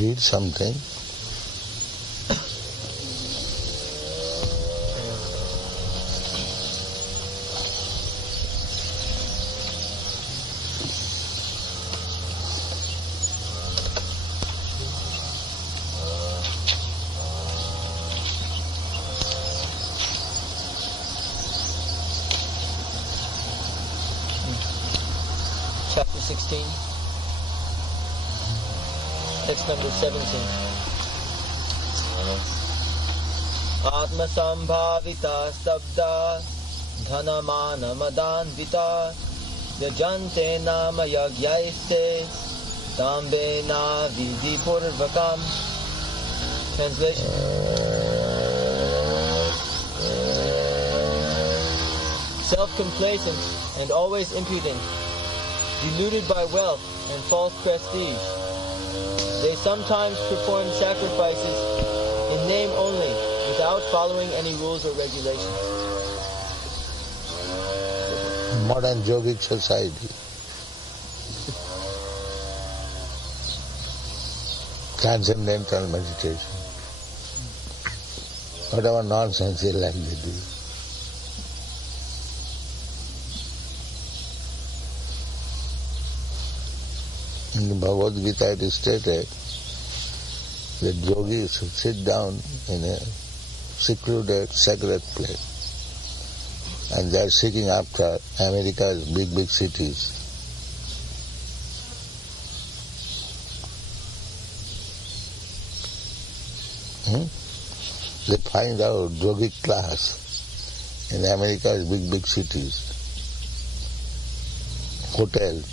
read something. Chapter 16. Text number 17. ātma-sambhāvitāḥ stabdhā dhana-māna-madānvitāḥ yajante nāma-yajñais dambhenāvidhi-pūrvakam. Translation. Self-complacent and always impudent, deluded by wealth and false prestige, they sometimes perform sacrifices in name only, without following any rules or regulations. Modern yogic society. Transcendental meditation. Whatever nonsense they like they do. In the Bhagavad Gita it is stated that yogis should sit down in a secluded, sacred place, and they are seeking after America's big cities. They find out yogic class in America's big cities, hotels.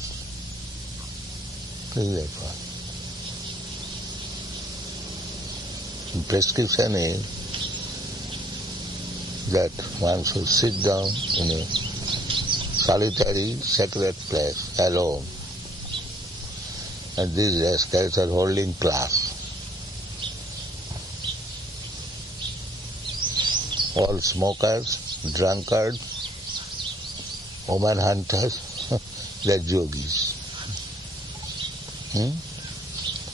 This is that one. The prescription is that one should sit down in a solitary, sacred place, alone. And these rascals are holding class. All smokers, drunkards, woman hunters, they are yogis.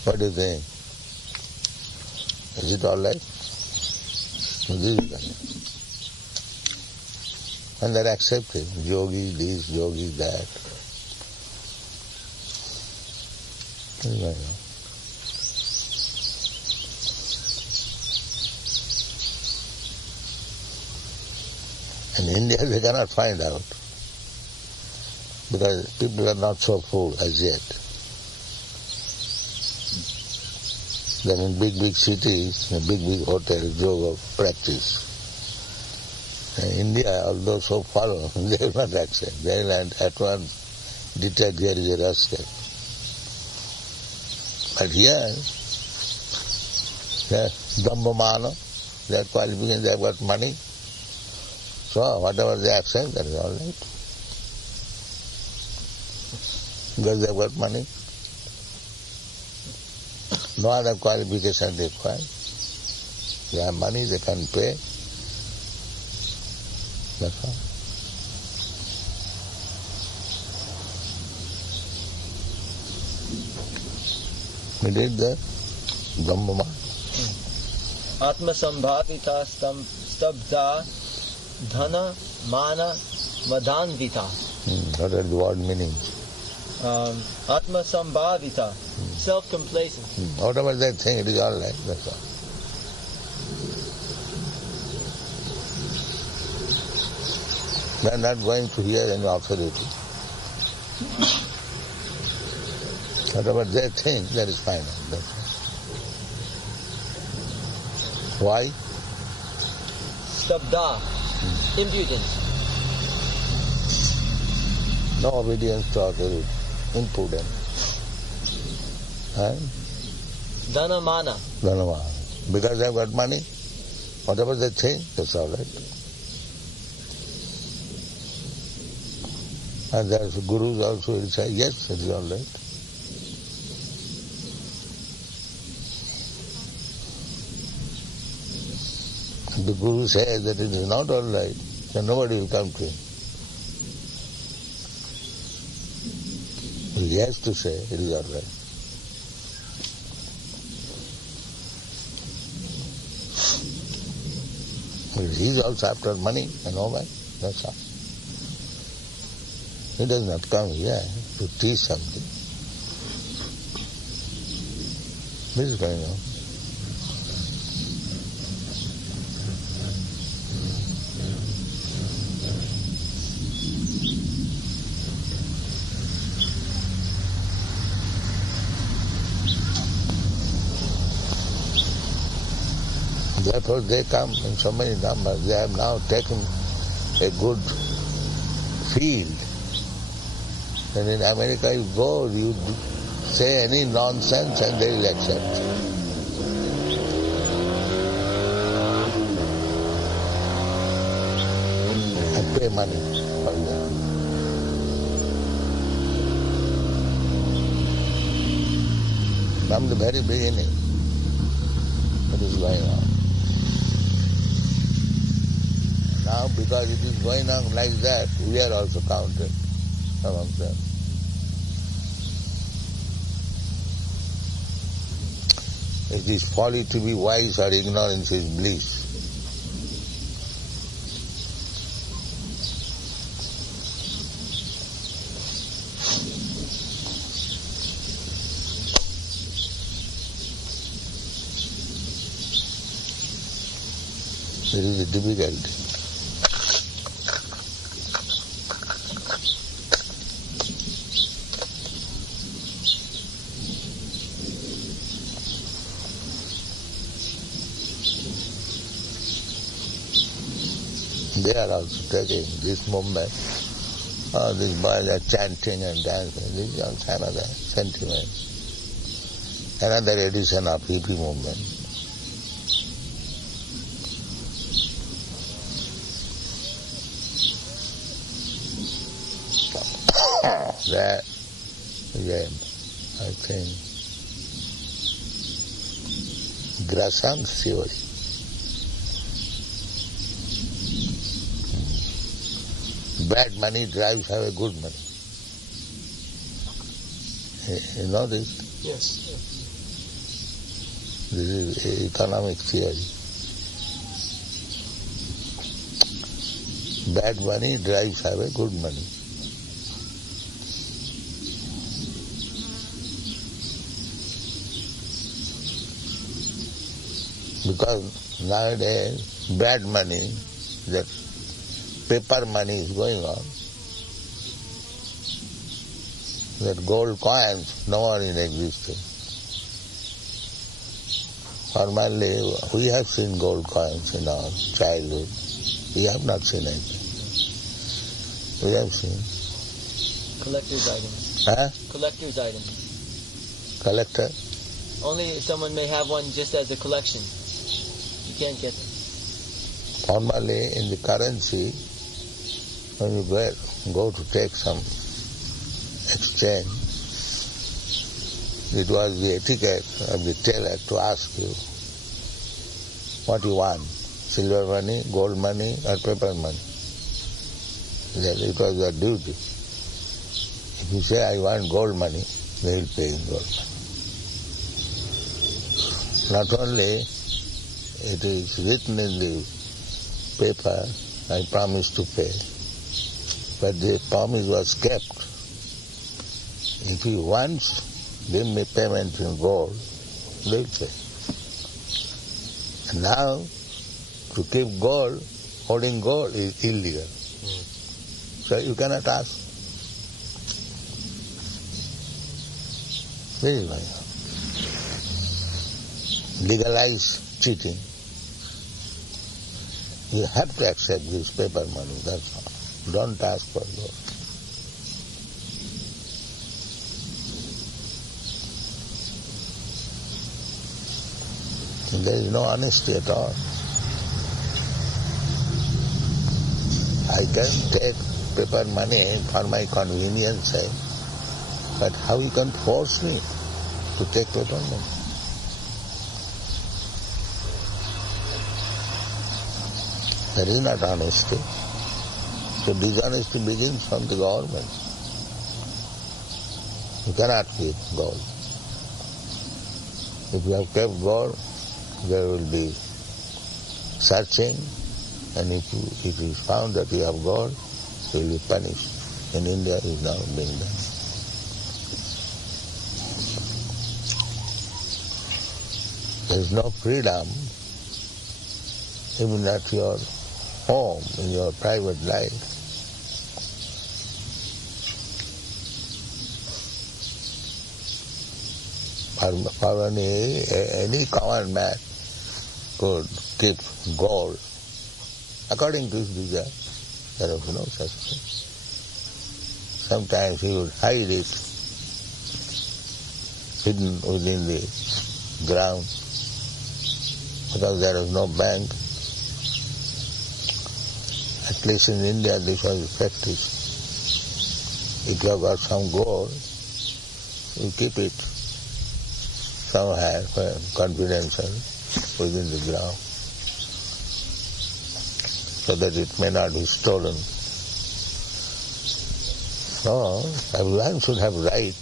What do you think? Is it all right? And they're accepting. Yogi this, yogi that. In India they cannot find out, because people are not so full as yet. Then in big cities, in big hotels, yoga practice. In India, although so far, they will not accept. They will at once detect there is a rascal. But here, dambhenāvidhi-pūrvakam, they are qualification, they have got money. So whatever they accept, that is all right. Because they have got money. No other qualification required. They have money, they can pay. That's all. We did that. Dambhenāvidhi. ātma-sambhāvitāḥ stabdhā dhana-māna-madānvitāḥ. What are the word meanings? ātma-sambhāvitāḥ, self-complacent. Whatever they think, it is all right, that's all. They are not going to hear any authority. Whatever they think, that is fine. That's all. Why? Stabdhā, impudent. No obedience to authority. Impudent. Dhana-māna. Because they have got money, whatever they think, that's all right. And there are gurus also will say, yes, it is all right. The guru says that it is not all right, then nobody will come to him. He has to say it is all right. He's also after money and all that. That's all. He does not come here to teach something. This is going on. Therefore they come in so many numbers. They have now taken a good field. And in America you go, you say any nonsense and they will accept. And pay money for that. From the very beginning, it is going on. Now, because it is going on like that, we are also counted among them. It is folly to be wise or ignorance is bliss. It is a difficulty. They are also taking this movement. Oh, these boys are chanting and dancing. This is also another sentiment. Another edition of hippie movement. That is, I think, Grasham's theory. Bad money drives away good money. You know this? Yes. This is economic theory. Bad money drives away good money. Because nowadays, bad money, that paper money is going on, that gold coins no more in existence. Formerly, we have seen gold coins in our childhood. We have not seen anything. We have seen. Collector's items. Huh? Collector's items. Collector? Only someone may have one just as a collection. You can't get them. Formerly, in the currency, when you go to take some exchange, it was the etiquette of the teller to ask you what you want, silver money, gold money or paper money. Then it was your duty. If you say, I want gold money, they will pay in gold money. Not only it is written in the paper, I promise to pay, but the promise was kept. If you once give me payment in gold, they will pay. And now, to keep gold, holding gold is illegal. So you cannot ask. This is why. Legalize cheating. You have to accept this paper money, that's all. Don't ask for gold. There is no honesty at all. I can take paper money for my convenience sake, but how you can force me to take paper money? That is not honesty. So dishonesty begins from the government. You cannot keep gold. If you have kept gold, there will be searching And if it is found that you have God, you will be punished. In India, it is now being done. There is no freedom even at your home, in your private life. For any common man could keep gold according to his desire. There is no such thing. Sometimes he would hide it hidden within the ground because there is no bank. At least in India this was the practice. If you have got some gold, you keep it somewhere confidential within the ground so that it may not be stolen. So everyone should have right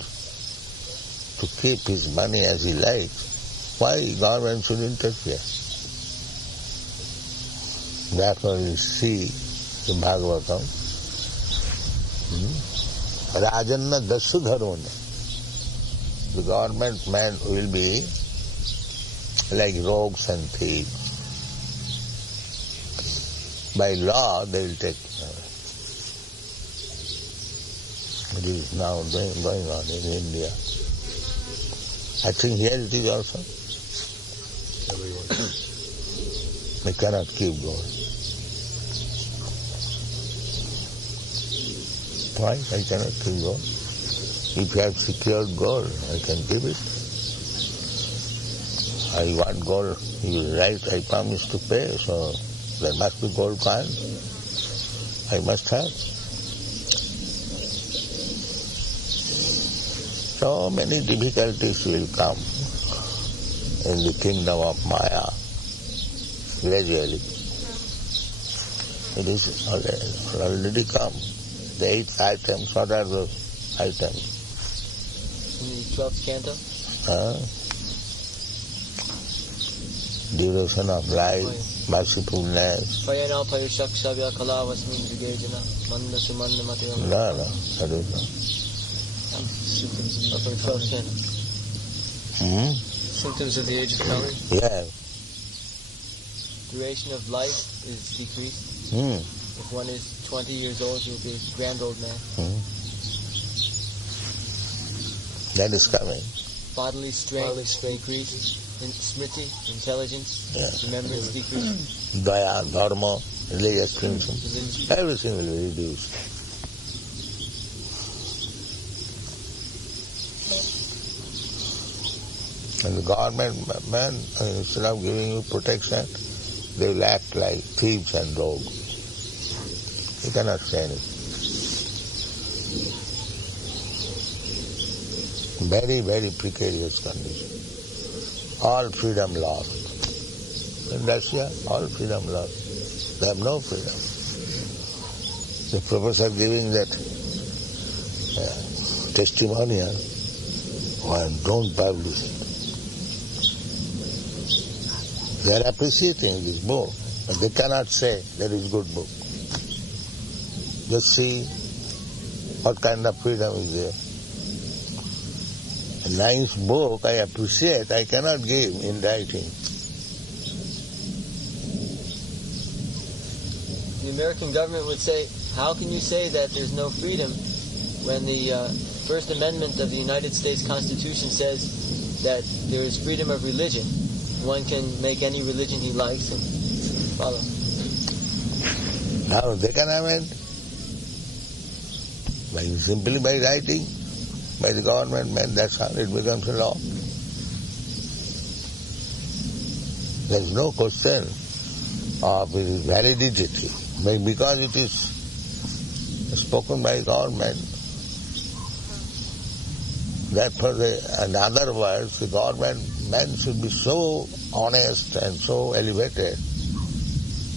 to keep his money as he likes. Why government should interfere? Therefore you see the Bhagavatam. Rajanna dasu dharmana. The government men will be like rogues and thieves. By law they will take care. It is now going on in India. I think here it is also. They cannot keep going. Why? I cannot keep going. If you have secured gold, I can keep it. I want gold, you will write, I promise to pay, so there must be gold coin. I must have. So many difficulties will come in the kingdom of Maya, gradually. It is already come. The 8 items, what are those items? In the 12th canto? Duration of life, mercifulness. No, that is not. Symptoms of the age of Kali? Yeah. Duration of life is decreased. If one is 20 years old, he will be a grand old man. That is coming. Bodily strength decreased. Smriti, intelligence, remembrance decreased. Daya, dharma, religious principles, everything will be reduced. And the government men, instead of giving you protection, they will act like thieves and rogues. You cannot say anything. Very, very precarious condition. All freedom lost. In Russia, all freedom lost. They have no freedom. The professor giving that testimonial, well, don't publish it. They are appreciating this book, but they cannot say that is good book. Just see what kind of freedom is there. A nice book I appreciate, I cannot give in writing. The American government would say, how can you say that there's no freedom when the First Amendment of the United States Constitution says that there is freedom of religion? One can make any religion he likes and follow. Now they can amend simply by writing. By the government men, that's how it becomes a law. There is no question of its validity. Because it is spoken by government, therefore, in other words, the government men should be so honest and so elevated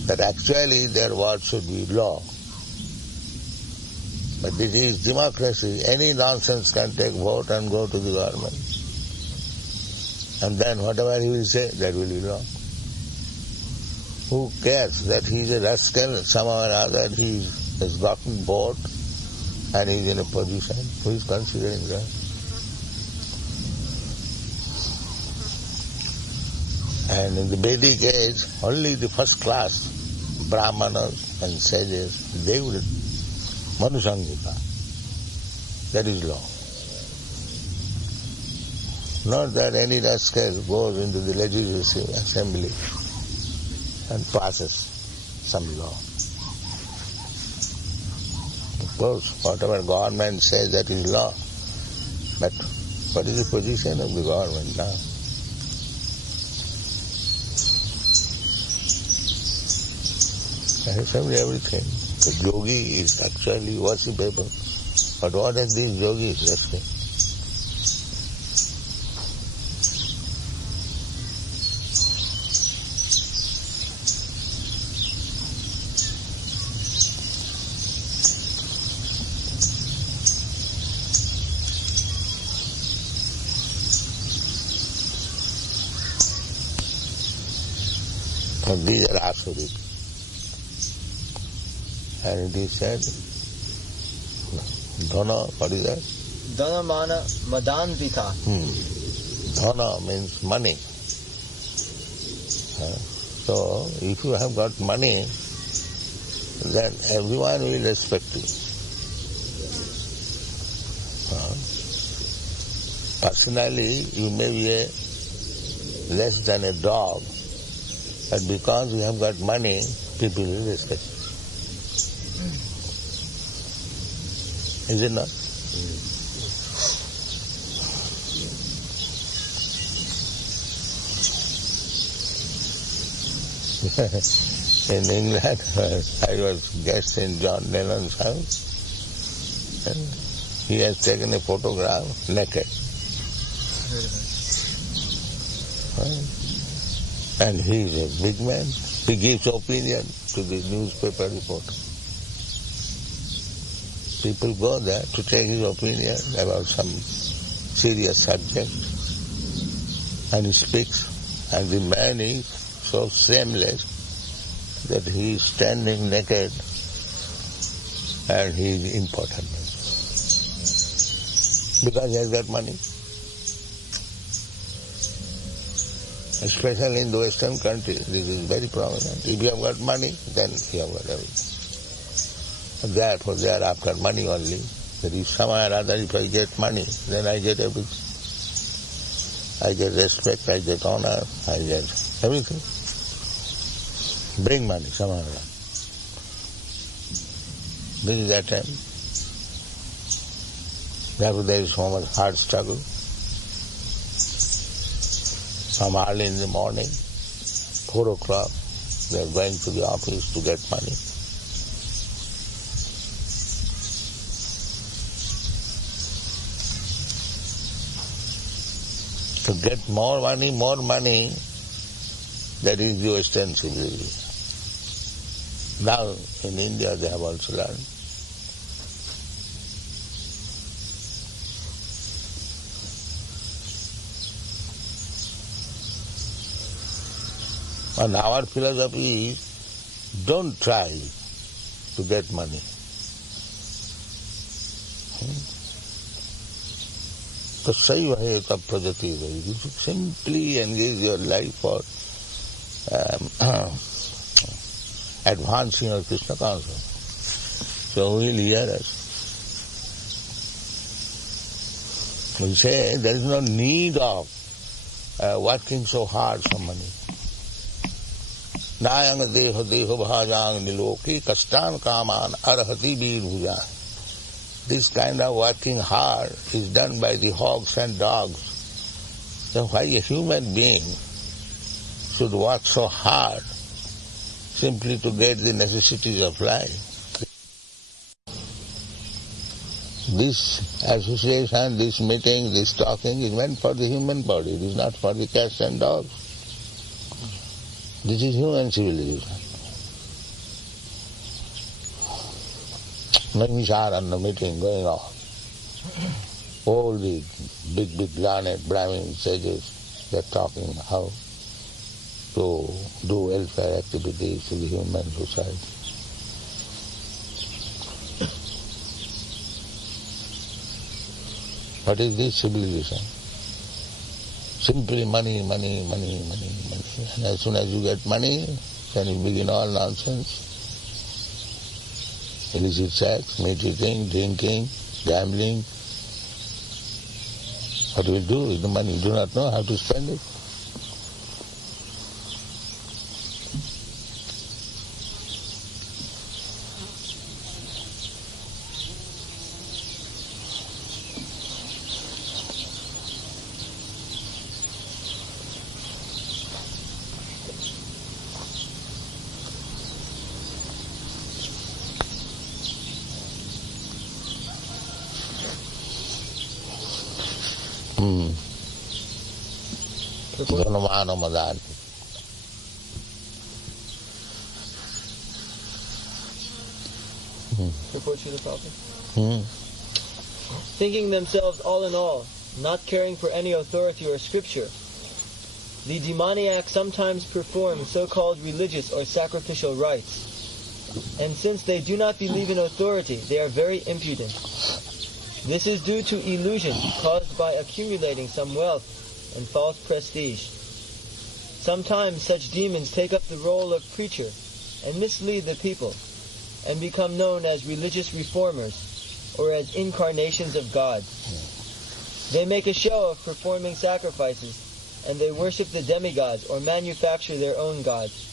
that actually their word should be law. But it is democracy. Any nonsense can take vote and go to the government. And then whatever he will say, that will be law. Who cares that he is a rascal, somehow or other he has gotten bored and he is in a position? Who is considering that? And in the Vedic age, only the first class brahmanas and sages, they would manusangika. That is law. Not that any rascal goes into the legislative assembly and passes some law. Of course, whatever government says, that is law. But what is the position of the government now? Everything. The yogi is actually worshipable. But what are these yogis resting? These are asuric. And it is said, dhana, what is that? Dhana-māna-madānvitāḥ. Dhana means money. So, if you have got money, then everyone will respect you. Personally, you may be less than a dog, but because you have got money, people will respect you. Is it not? In England, I was guest in John Lennon's house, and he has taken a photograph naked. And he is a big man. He gives opinion to the newspaper reporter. People go there to take his opinion about some serious subject, and he speaks, and the man is so shameless that he is standing naked and he is important because he has got money. Especially in the Western countries, this is very prominent. If you have got money, then you have got everything. And therefore they are after money only. That if somehow or other, if I get money, then I get everything. I get respect, I get honor, I get everything. Bring money somehow or other. This is that time. Therefore there is so much hard struggle. From early in the morning, 4 o'clock, they are going to the office to get money. To get more money, that is the Western civilization. Now in India they have also learned. And our philosophy is, don't try to get money. So saivaheta prajati. You should simply engage your life for advancing our Krishna consciousness. So we will hear us. We say there is no need of working so hard for money. Nāyang deha deha bhājāng niloki kastan kāmaṁ arhati vīrvujāṁ. This kind of working hard is done by the hogs and dogs. So why a human being should work so hard simply to get the necessities of life? This association, this meeting, this talking is meant for the human body. It is not for the cats and dogs. This is human civilization. Naimisharanya meeting going on. All the big learned Brahmin sages, they are talking how to do welfare activities to the human society. What is this civilization? Simply money, money, money, money, money. And as soon as you get money, then you begin all nonsense. Illicit sex, meat eating, drinking, gambling. What will you do with the money? You do not know how to spend it. dhana-māna-madānvitāḥ. Report to the Prophet. Thinking themselves all in all, not caring for any authority or scripture, the demoniac sometimes perform so-called religious or sacrificial rites. And since they do not believe in authority, they are very impudent. This is due to illusion caused by accumulating some wealth and false prestige. Sometimes such demons take up the role of preacher and mislead the people and become known as religious reformers or as incarnations of God. They make a show of performing sacrifices and they worship the demigods or manufacture their own gods.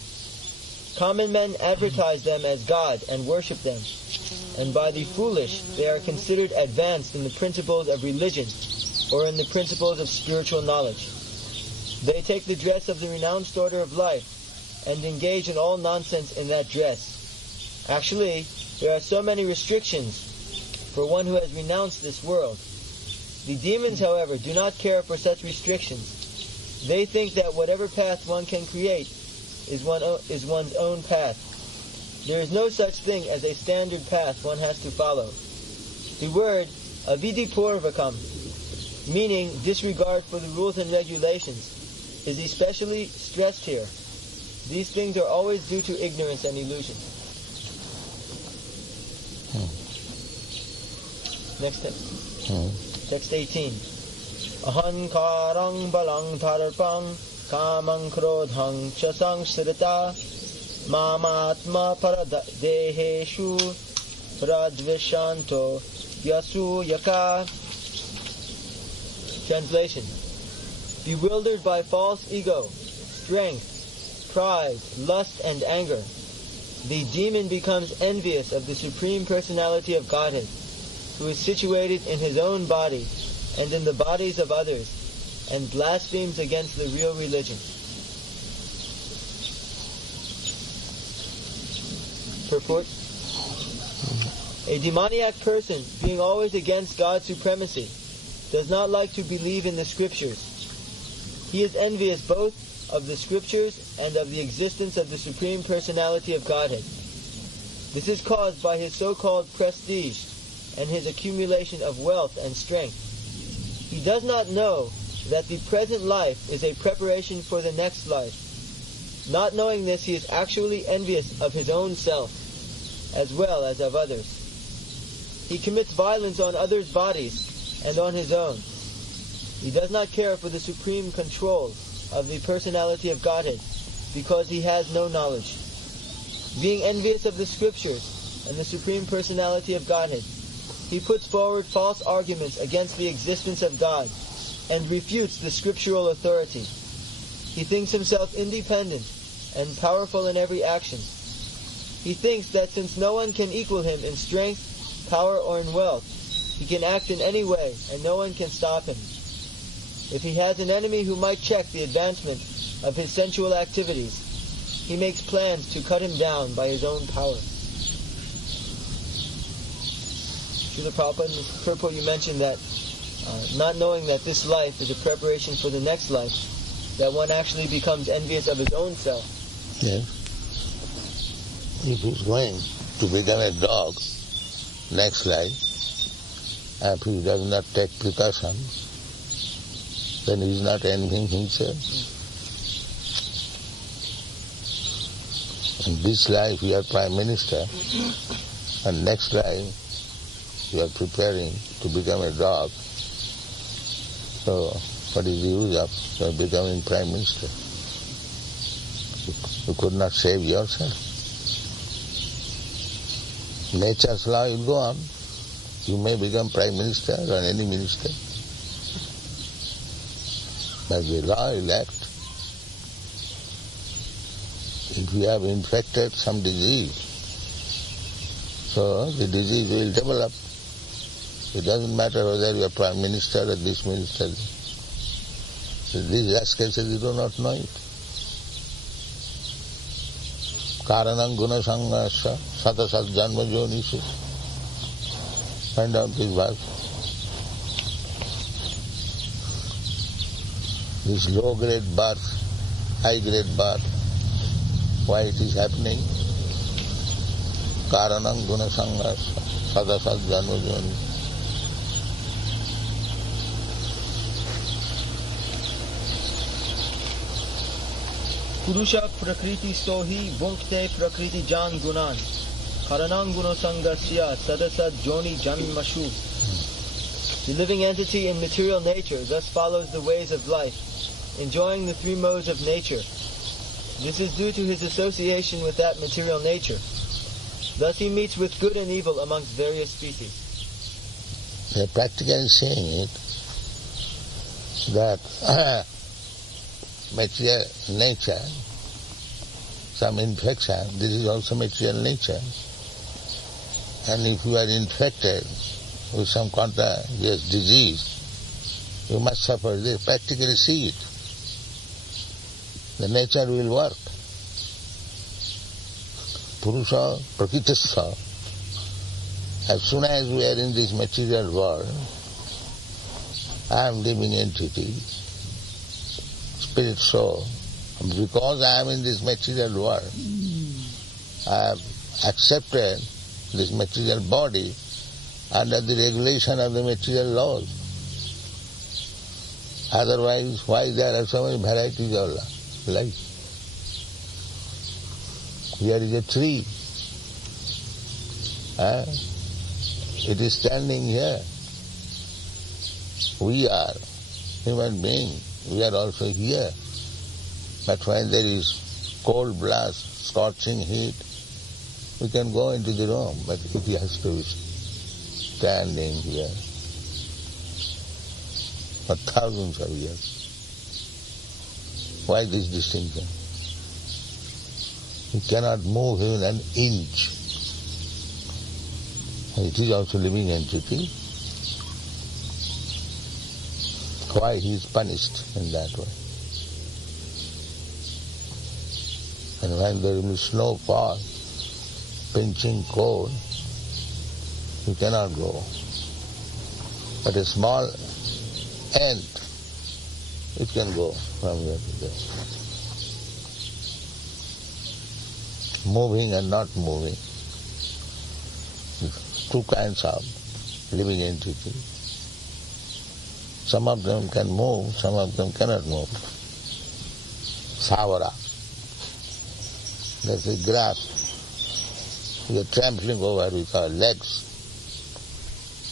Common men advertise them as God and worship them, and by the foolish they are considered advanced in the principles of religion or in the principles of spiritual knowledge. They take the dress of the renounced order of life and engage in all nonsense in that dress. Actually, there are so many restrictions for one who has renounced this world. The demons, however, do not care for such restrictions. They think that whatever path one can create is one's own path. There is no such thing as a standard path one has to follow. The word dambhenāvidhi-pūrvakam, meaning disregard for the rules and regulations, is especially stressed here. These things are always due to ignorance and illusion. Next text. Text 18. ahaṅkāraṁ balaṁ darpaṁ kāmaṁ krodhaṁ saṁśritāḥ ātma-para-deheṣu pradviṣanto bhyasūyakāḥ. Translation. Bewildered by false ego, strength, pride, lust, and anger, the demon becomes envious of the Supreme Personality of Godhead, who is situated in his own body and in the bodies of others, and blasphemes against the real religion. Purport. A demoniac person, being always against God's supremacy, does not like to believe in the scriptures. He is envious both of the scriptures and of the existence of the Supreme Personality of Godhead. This is caused by his so-called prestige and his accumulation of wealth and strength. He does not know that the present life is a preparation for the next life. Not knowing this, he is actually envious of his own self, as well as of others. He commits violence on others' bodies and on his own. He does not care for the supreme control of the personality of Godhead, because he has no knowledge. Being envious of the scriptures and the Supreme Personality of Godhead, he puts forward false arguments against the existence of God and refutes the scriptural authority. He thinks himself independent and powerful in every action. He thinks that since no one can equal him in strength, power, or in wealth, he can act in any way and no one can stop him. If he has an enemy who might check the advancement of his sensual activities, he makes plans to cut him down by his own power. Srila Prabhupada, in the purport you mentioned that not knowing that this life is a preparation for the next life, that one actually becomes envious of his own self. Yes. If he's going to become a dog next life, and if he does not take precautions, then he is not envying himself. In this life you are Prime Minister, and next life you are preparing to become a dog. So what is the use of becoming Prime Minister? You could not save yourself. Nature's law will go on. You may become Prime Minister or any minister, but the law will act. If you have infected some disease, so the disease will develop. It doesn't matter whether you are Prime Minister or this minister. In these last cases you do not know it. Kāraṇaṁ guna-saṅgasya satasat janma jonisu. Find out this verse. This low grade birth, high grade birth, why it is happening? Kāraṇaṁ guna-saṅgasya satasat janma jonisu. Purusha prakriti sohi bhunkte prakriti jan gunan karanam guno sangasya sadasat joni janmashu. The living entity in material nature thus follows the ways of life, enjoying the three modes of nature. This is due to his association with that material nature. Thus he meets with good and evil amongst various species. They are practically saying it, that material nature, some infection, this is also material nature. And if you are infected with some contagious disease, you must suffer. They practically see it. The nature will work. Purusha prakitasya. As soon as we are in this material world, I am living entity, spirit soul. Because I am in this material world, I have accepted this material body under the regulation of the material laws. Otherwise, why there are so many varieties of life? Here is a tree. It is standing here. We are human beings. We are also here. But when there is cold blast, scorching heat, we can go into the room, but it has to be standing here for thousands of years. Why this distinction? You cannot move even an inch. It is also living entity. Why he is punished in that way? And when there will be snowfall, pinching cold, you cannot go. But a small ant, it can go from here to there. Moving and not moving. Two kinds of living entities. Some of them can move, some of them cannot move. Savara. That's the grass. We are trampling over with our legs.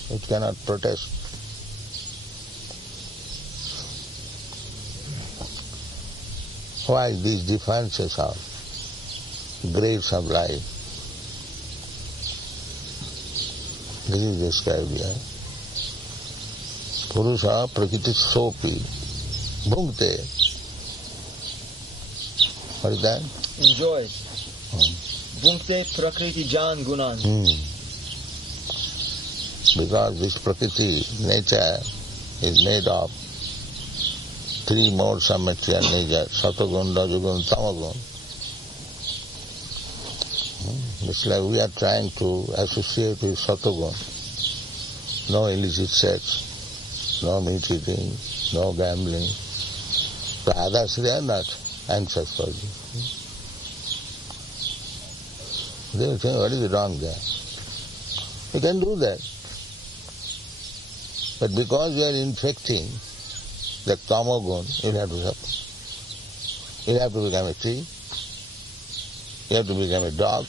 It cannot protest. Why these differences of grades of life? This is described here. Purusha prakriti sopi bhunkte. What is that? Enjoys. Bhunkte prakriti jan gunan. Because this prakriti, nature, is made of three modes of material nature, satagun, rajagun, tamagun. It's like we are trying to associate with satagun. No illicit sex, no meat eating, no gambling. The others, they are not anxious for you. They will think, what is wrong there? You can do that. But because you are infecting the tamagun, you'll have to suffer. You'll have to become a tree. You have to become a dog.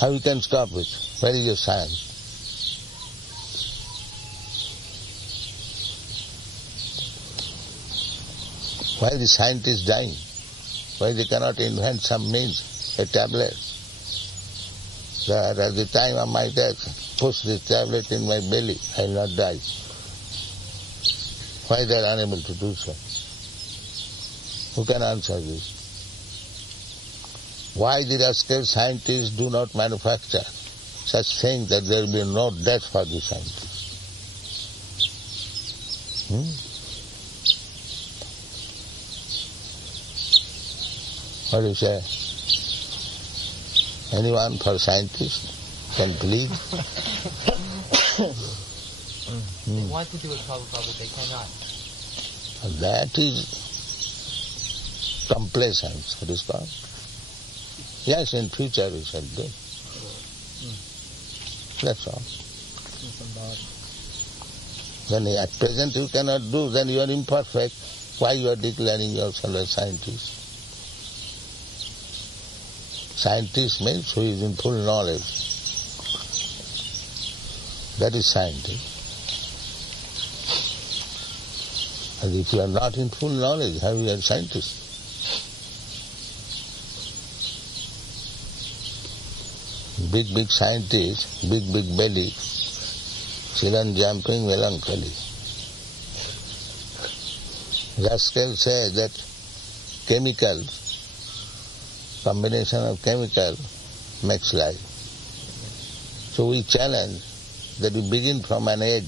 How you can stop it? Where is your science? Why the scientists dying? Why they cannot invent some means, a tablet, that at the time of my death, push this tablet in my belly, I will not die. Why they are unable to do so? Who can answer this? Why the rascal scientists do not manufacture such things that there will be no death for the scientists? What do you say? Anyone for scientists can plead? They want to do it, Prabhupada, but they cannot. That is complacence, it is called. Yes, in future we shall do. That's all. When at present you cannot do, then you are imperfect. Why you are declaring yourself a scientist? Scientist means who is in full knowledge. That is scientist. And if you are not in full knowledge, how you are a scientist? Big scientists, big belly, children jumping melancholy. Rascal says that chemicals, combination of chemical makes life. So we challenge that we begin from an egg.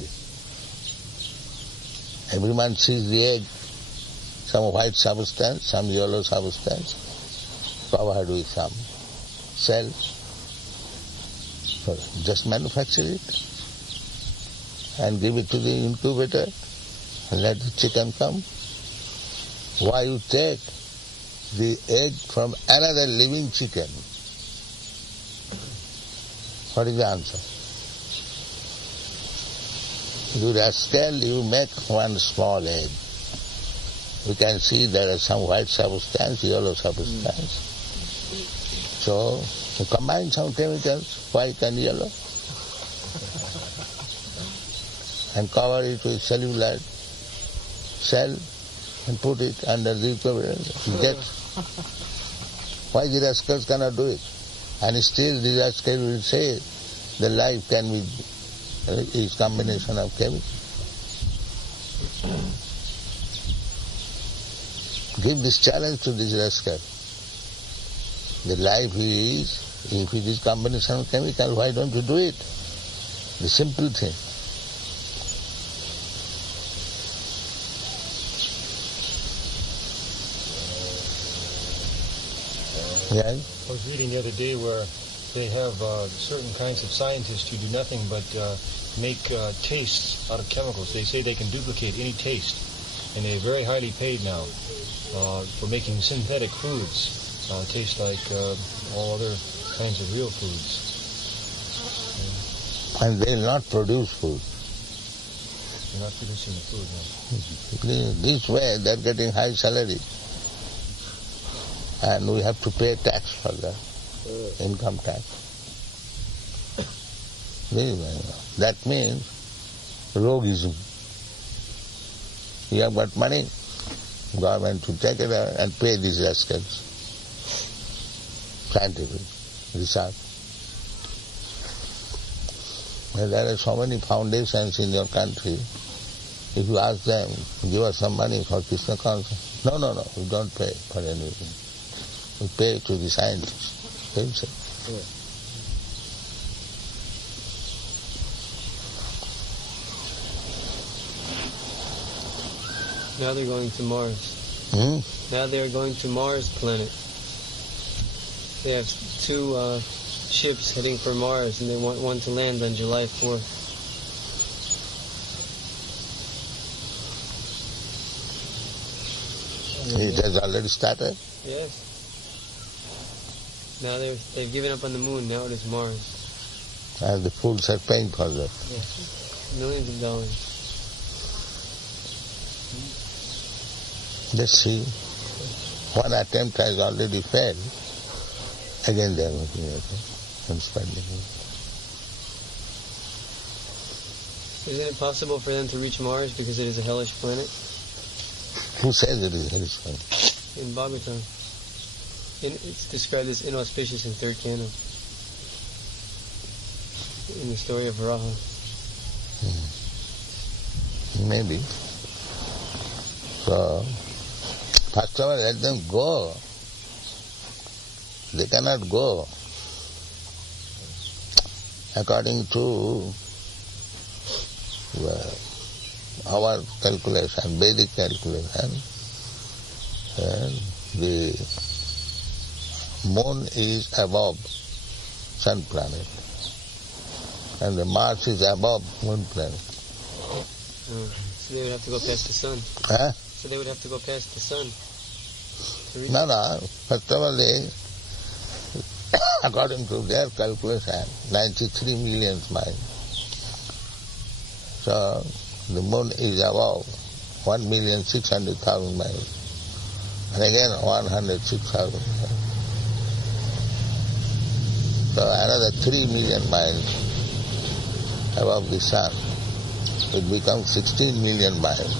Every man sees the egg, some white substance, some yellow substance, covered with some cell. So just manufacture it and give it to the incubator and let the chicken come. Why you take the egg from another living chicken? What is the answer? You rascal, you make one small egg. We can see there is some white substance, yellow substance. So you combine some chemicals, white and yellow, and cover it with cellular cell and put it under the incubator. Why the rascals cannot do it? And still the rascal will say the life can be is combination of chemicals. Give this challenge to this rascal. The life he is, if it is combination of chemical, why don't you do it? The simple thing. Yeah? I was reading the other day where they have certain kinds of scientists who do nothing but make tastes out of chemicals. They say they can duplicate any taste, and they're very highly paid now for making synthetic foods taste like all other kinds of real foods. And they will not produce food. They're not producing the food, no. This way they are getting high salary. And we have to pay tax for that, income tax. That means roguism. You have got money, government to take it out and pay these rascals. Scientific research. And there are so many foundations in your country. If you ask them, give us some money for Krishna consciousness. No, we don't pay for anything. We pay to the scientists. They will say. Now they're going to Mars. Now they're going to Mars planet. They have 2 ships heading for Mars, and they want one to land on July 4th. It has already started? Yes. Now they've given up on the moon. Now it is Mars. And the fools are paying for that. Yes. Millions of dollars. Let's see. one attempt has already failed. Again they are working at it and spending it. Isn't it possible for them to reach Mars because it is a hellish planet? Who says it is hellish planet? In Bhagavatam. It's described as inauspicious in 3rd canto. In the story of Varaha. Maybe. So, first of all, let them go. They cannot go. According to our calculation, Vedic calculation, the moon is above sun planet, and the Mars is above moon planet. So they would have to go past the sun. Huh? So they would have to go past the sun. No. First of all, they, according to their calculation, 93 million miles. So the moon is above 1,600,000 miles. And again 106,000 miles. So another 3 million miles above the sun. It becomes 16 million miles.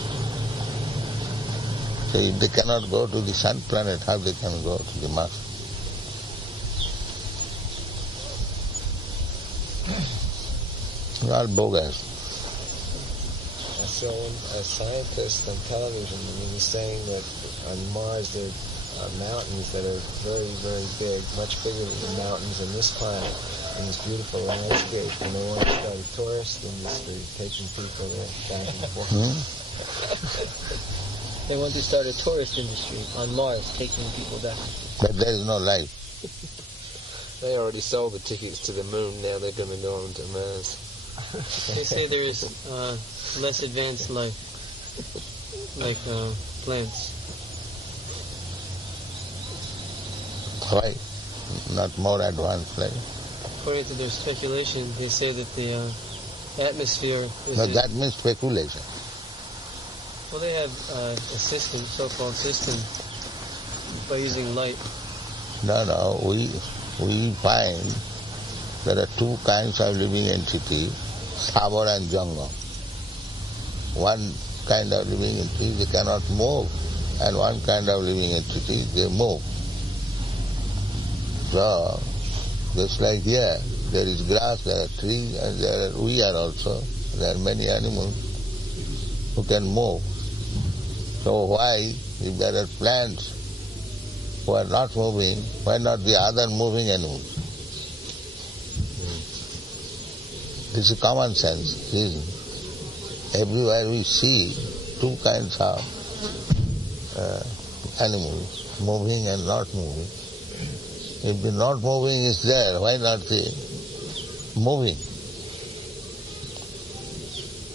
So if they cannot go to the sun planet, how they can go to the Mars? It's all bogus. I saw a scientist on television, and he was saying that on Mars there are mountains that are very, very big, much bigger than the mountains on this planet, in this beautiful landscape, and they want to start a tourist industry, taking people there back and forth. They want to start a tourist industry on Mars, taking people back. But there is no life. They already sold the tickets to the moon, now they're going to go on to Mars. They say there is less advanced life, like plants. Why? Not more advanced life. According to their speculation, they say that the atmosphere is... No, that means speculation. Well, they have a system, so-called system, by using light. No, we find there are two kinds of living entity, Savar and Jangam. One kind of living entity, they cannot move, and one kind of living entity, they move. So, just like here, there is grass, there are trees, and we are also. There are many animals who can move. So why, if there are plants who are not moving, why not the other moving animals? This is common sense reason. Everywhere we see two kinds of animals, moving and not moving. If the not moving is there, why not the moving?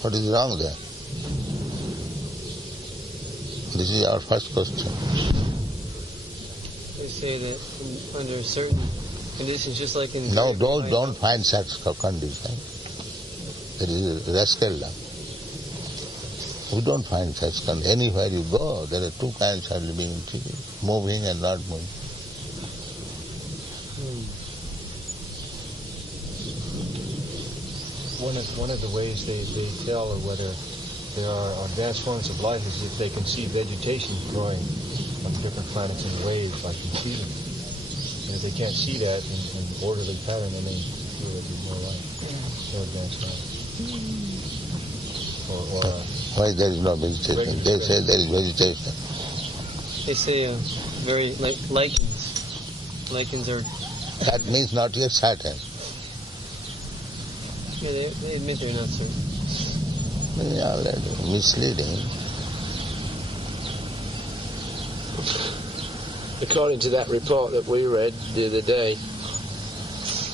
What is wrong there? This is our first question. They say that under certain conditions, just like in... No, don't find such conditions. There is a rascal love. We don't find such conditions. Anywhere you go, there are two kinds of living entities, moving and not moving. One of the ways they tell whether there are advanced forms of life is if they can see vegetation growing on different planets in waves, like you see them. And if they can't see that in orderly pattern, then they feel that there's more life, more advanced life. Why there is no vegetation? They say there is vegetation. They say very like lichens. Lichens are... That means not yet certain. Yeah, they admit they're not certain. Yeah, misleading. According to that report that we read the other day,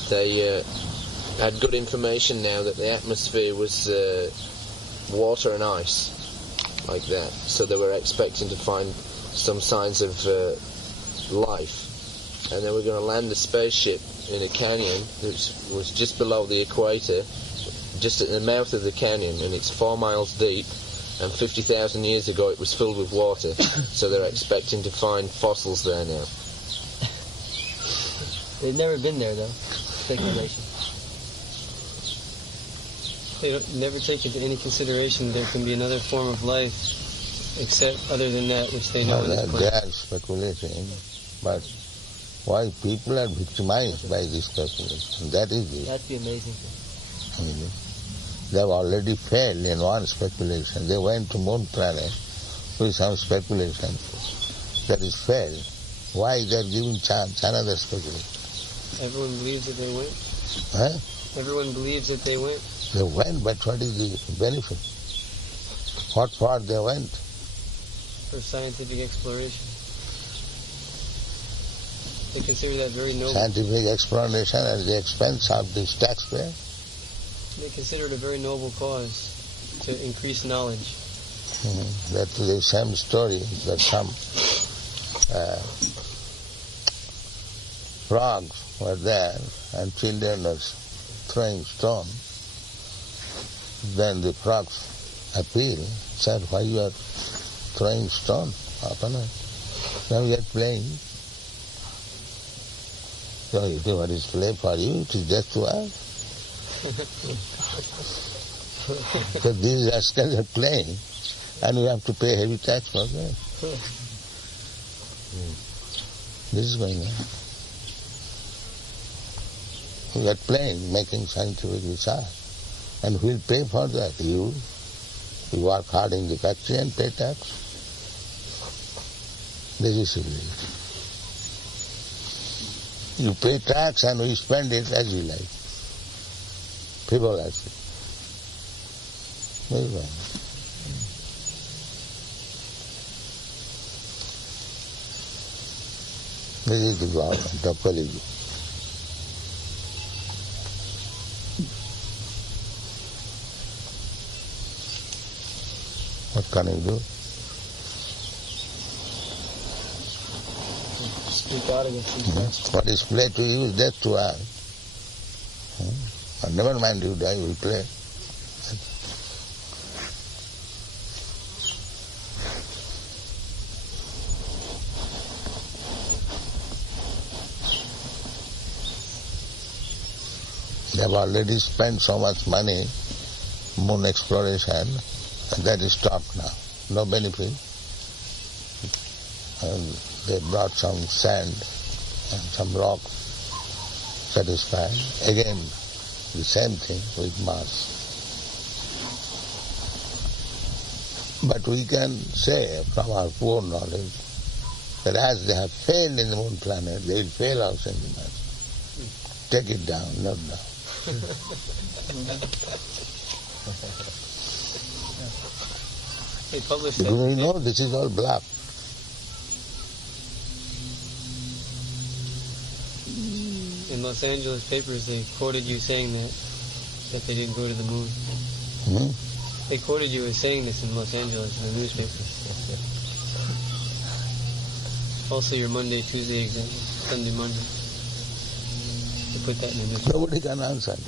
they had good information now that the atmosphere was water and ice, like that. So they were expecting to find some signs of life. And they were going to land a spaceship in a canyon which was just below the equator, just at the mouth of the canyon, and it's 4 miles deep, and 50,000 years ago it was filled with water, so they're expecting to find fossils there now. They've never been there, though. Speculation. They don't never take into any consideration there can be another form of life except other than that which they know. They are speculating, but why people are victimized by this speculation? That is it. That's the amazing thing. They have already failed in one speculation. They went to moon planet with some speculation that is failed. Why they are giving chance another speculation? Everyone believes that they went. Huh? Everyone believes that they went. They went, but what is the benefit? What for they went? For scientific exploration. They consider that very noble. Scientific exploration at the expense of this taxpayer? They consider it a very noble cause to increase knowledge. That's the same story that some frogs were there and children were throwing stone. Then the frogs appealed, said, why you are throwing stone? Now we are playing. So you think what is play for you? It is just to us. So these rascals are playing and we have to pay heavy tax for them. This is going on. We are playing, making scientific research. And who will pay for that? You work hard in the factory and pay tax. This is civilization. You pay tax and we spend it as we like. Frivolously. Very well. This is the government of Kali Yuga. What can you do? Speak out against these things. What is play to you is death to us. But never mind you die, we play. They have already spent so much money, moon exploration, and that is stopped now. No benefit. And they brought some sand and some rocks, satisfied. Again, the same thing with Mars. But we can say from our poor knowledge that as they have failed in the moon planet, they will fail also in the Mars. Take it down, not down. They published Because we know this is all bluff. in Los Angeles papers. They quoted you saying that they didn't go to the moon. They quoted you as saying this in Los Angeles in the newspapers. Also, your Monday, Tuesday exam, Sunday, Monday. They put that in the newspaper. Nobody can answer it.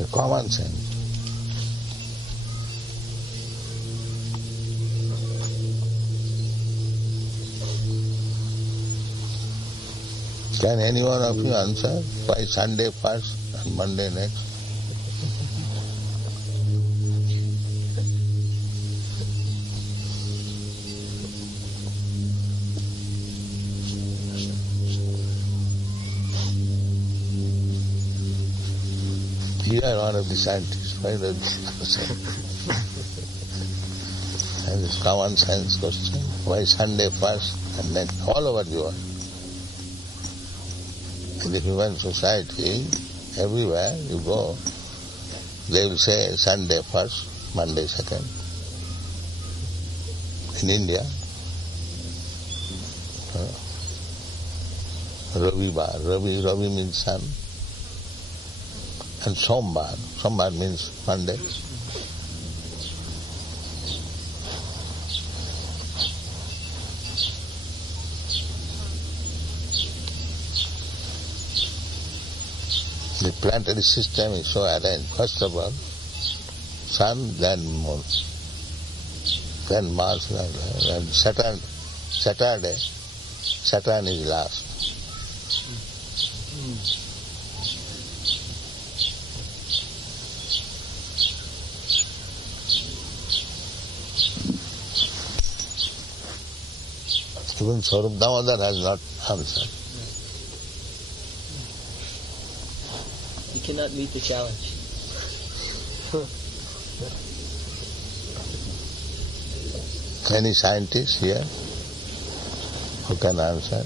The common sense. Can any one of you answer why Sunday first and Monday next? You are one of the scientists. Why don't you answer? And this common sense question, why Sunday first and then all over the world? In the human society, everywhere you go, they will say Sunday first, Monday second. In India, Ravi means sun, and Sombar means Monday. The planetary system is so arranged. First of all, Sun, then Moon, then Mars, and Saturn is last. Even Swarup Damodar has not answered. You cannot meet the challenge. Any scientist here who can answer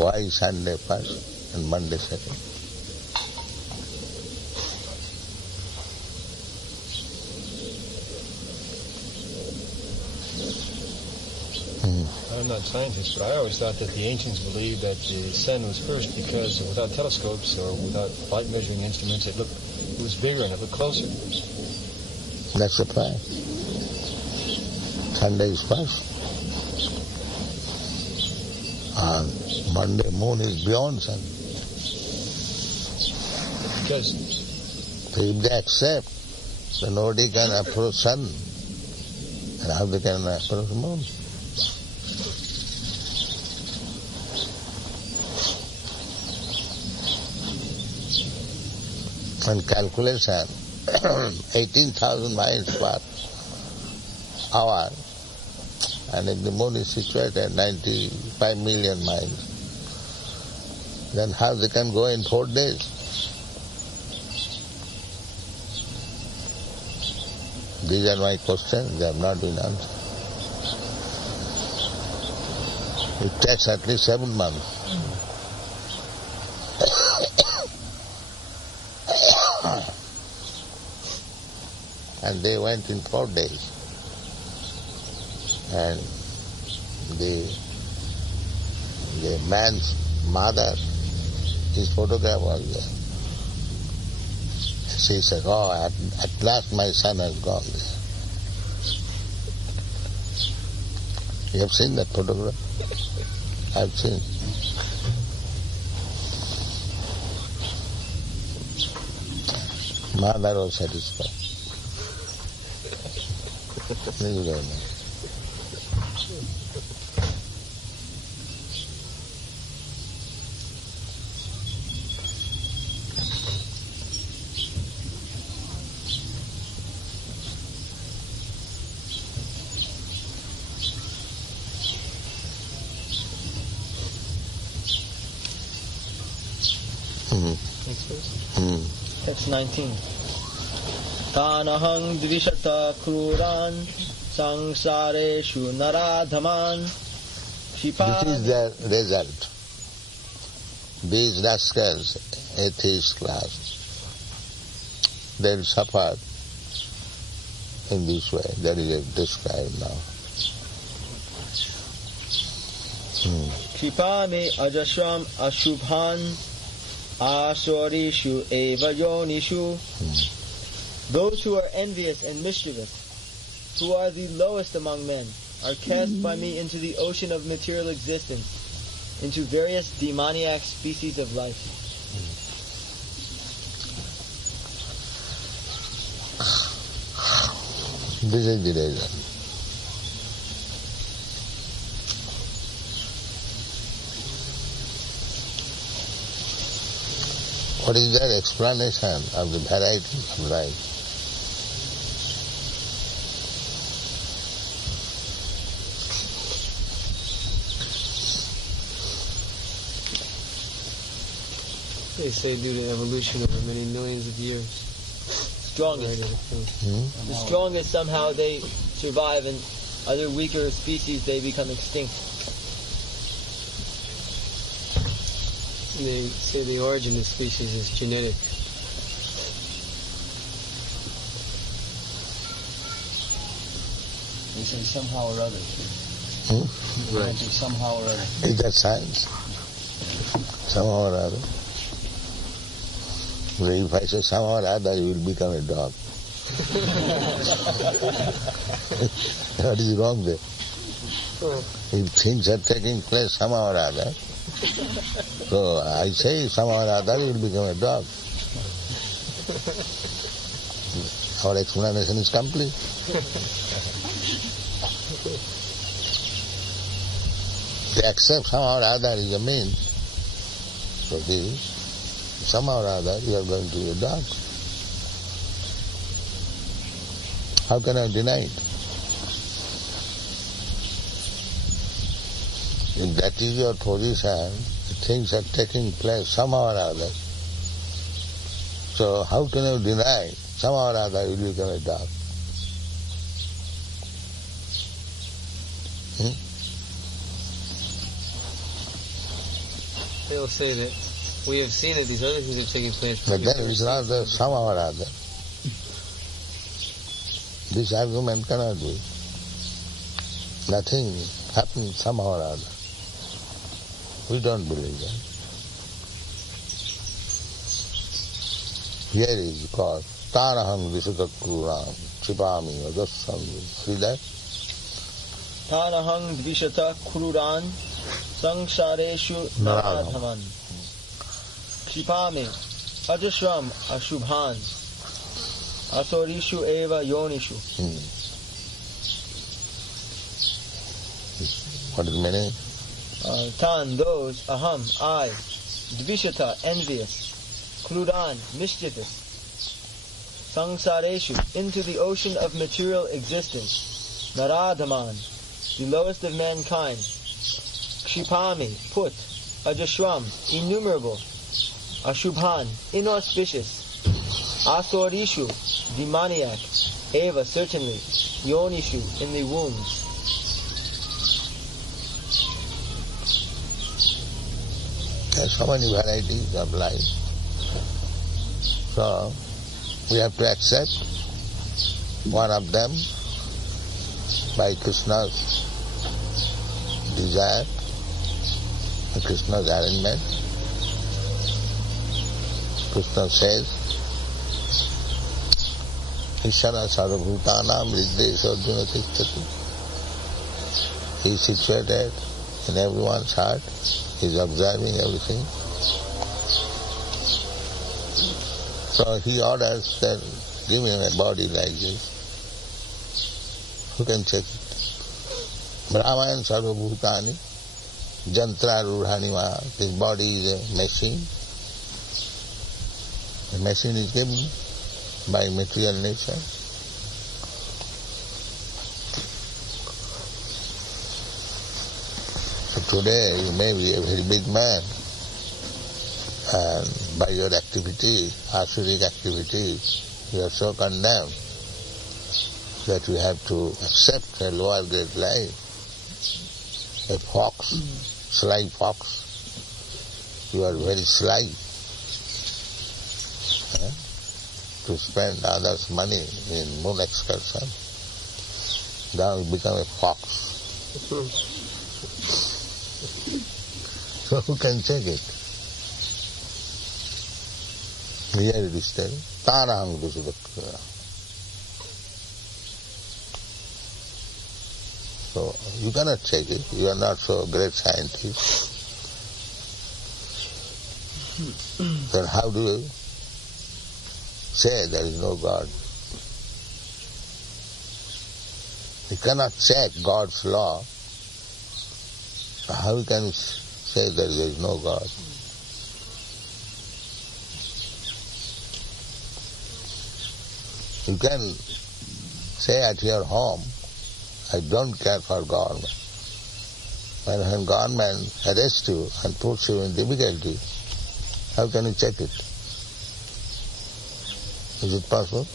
why Sunday first and Monday second? I'm not a scientist, but I always thought that the ancients believed that the sun was first because without telescopes or without light measuring instruments, it was bigger and it looked closer. That's the fact. Sunday is first. And Monday, moon is beyond sun. Because So if they accept, then nobody can approach sun. And how they can approach moon? And calculation, 18,000 miles per hour, and if the moon is situated 95 million miles, then how they can go in 4 days? These are my questions, they have not been answered. It takes at least 7 months. And they went in 4 days. And the man's mother, his photograph was there. She said, oh, at last my son has gone there. You have seen that photograph? I've seen. Mother was satisfied. Thank you very much. Text 19. Tānahaṁ dvishata krodhaṁ saṁśrītāḥ naradhaman. This is their result. These rascals, atheist class, they will suffer in this way. That is described now. Kripāme ajasram ashubhan āsurishu eva yonishu. Those who are envious and mischievous, who are the lowest among men, are cast by me into the ocean of material existence, into various demoniac species of life. This is the reason. What is their explanation of the variety of life? They say due to evolution over many millions of years. Strongest. The strongest somehow they survive, and other weaker species they become extinct. They say the origin of species is genetic. They say somehow or other. Right. Somehow or other. Is that science? Somehow or other. If I say somehow or other, you will become a dog. What is wrong there? If things are taking place somehow or other, so I say somehow or other you will become a dog. Our explanation is complete. They accept somehow or other is a means. So this, somehow or other you are going to be a dog. How can I deny it? If that is your position, things are taking place somehow or other. So how can you deny somehow or other you will become a dog? They'll say that we have seen that these other things have taken place. But then it is not the somehow or other. This argument cannot be. Nothing happens somehow or other. We don't believe that. Here is called Tānahaṁ dvishata-krodhaṁ kṣipāmi vajasam. See that? Tānahaṁ dvishata-krodhaṁ saṁśritāḥ naradhaman kṣipāmi ajasram ashubhan asorishu eva yonishu. What is the meaning? Tan, those, aham, I, dvishata, envious, krodhaṁ, mischievous, saṁśritāḥ, into the ocean of material existence, naradhaman, the lowest of mankind, kṣipāmi, put, ajasram, innumerable, ashubhan, inauspicious, asorishu, demoniac, eva, certainly, yonishu, in the wombs. There are so many varieties of life. So we have to accept one of them by Krishna's desire, Krishna's arrangement. Krishna says, Ishara sarvabhutanam riddheshu arjuna tishtati. He is situated in everyone's heart. He is observing everything. So he orders that give him a body like this. Who can check it? Brahman sarvabhutani jantra rudhani ma. This body is a machine. The machine is given by material nature. So today you may be a very big man, and by your activity, asuric activity, you are so condemned that you have to accept a lower grade life. A fox, sly fox. You are very sly. To spend others' money in moon excursion. Now you become a fox. So who can check it? Here it is telling, Tānahaṁ dvishata-krodhaṁ. So you cannot check it. You are not so great scientist. Then how do you say there is no God? You cannot check God's law. How can you say that there is no God? You can say at your home, I don't care for government. When government arrests you and puts you in difficulty, how can you check it? Is it possible?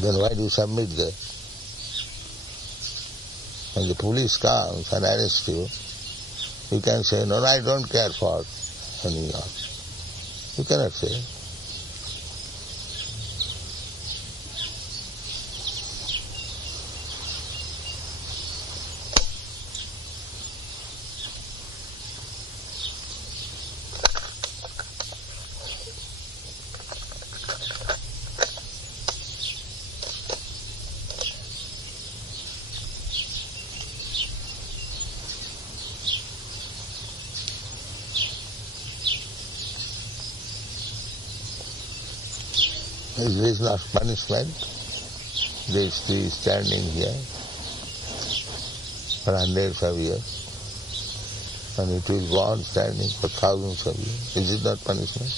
Then why do you submit there? When the police comes and arrests you, you can say, no, I don't care for any law. You cannot say. Is this not punishment? This tree is standing here for hundreds of years, and it will go on standing for thousands of years. Is it not punishment?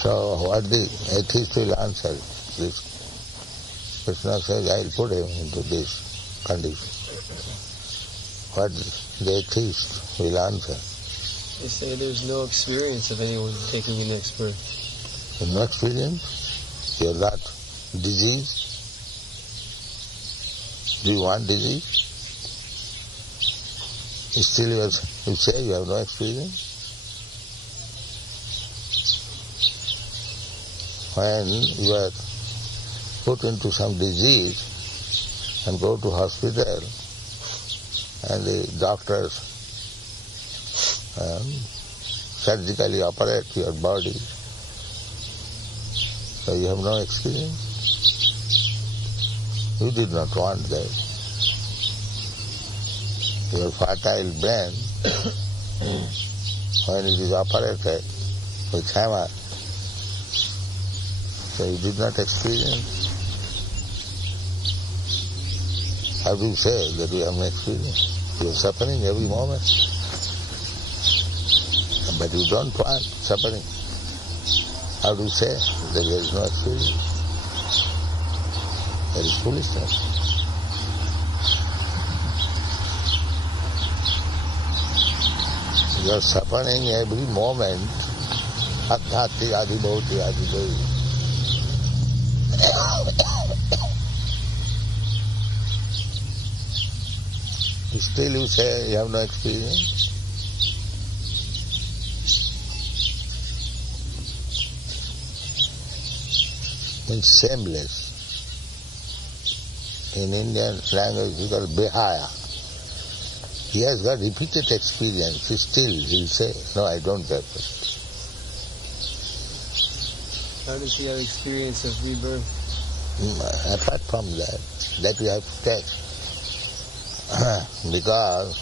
So what the atheist will answer this? Krishna says, I will put him into this condition. What the atheist will answer? They say there's no experience of anyone taking the next birth. No experience? You are not diseased? Do you want disease? Still you say you have no experience? When you are put into some disease and go to hospital and the doctors surgically operate your body, so you have no experience. You did not want that. Your fertile brain, when it is operated with hammer, so you did not experience. How do you say that you have no experience? You are suffering every moment. But you don't want suffering. How do you say that there is no experience? That is foolishness. You are suffering every moment. Adhati adibhoti adibhoti. Still you say you have no experience? Means shameless. In Indian language we call behaya. He has got repeated experience, still he'll say, no, I don't get it. How does he have experience of rebirth? Apart from that we have to take. Because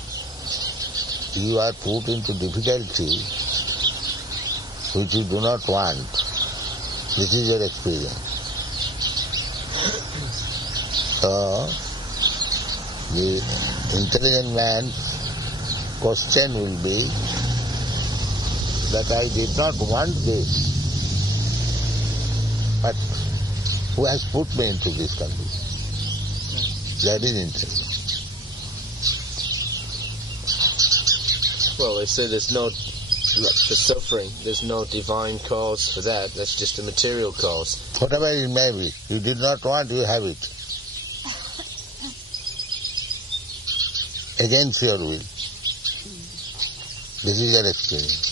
you are put into difficulty which you do not want. This is your experience. So, the intelligent man's question will be that I did not want this, but who has put me into this condition? That is intelligent. Well, they say there's no, for suffering, there's no divine cause for that. That's just a material cause. Whatever it may be, you did not want, you have it. Against your will. This is your experience.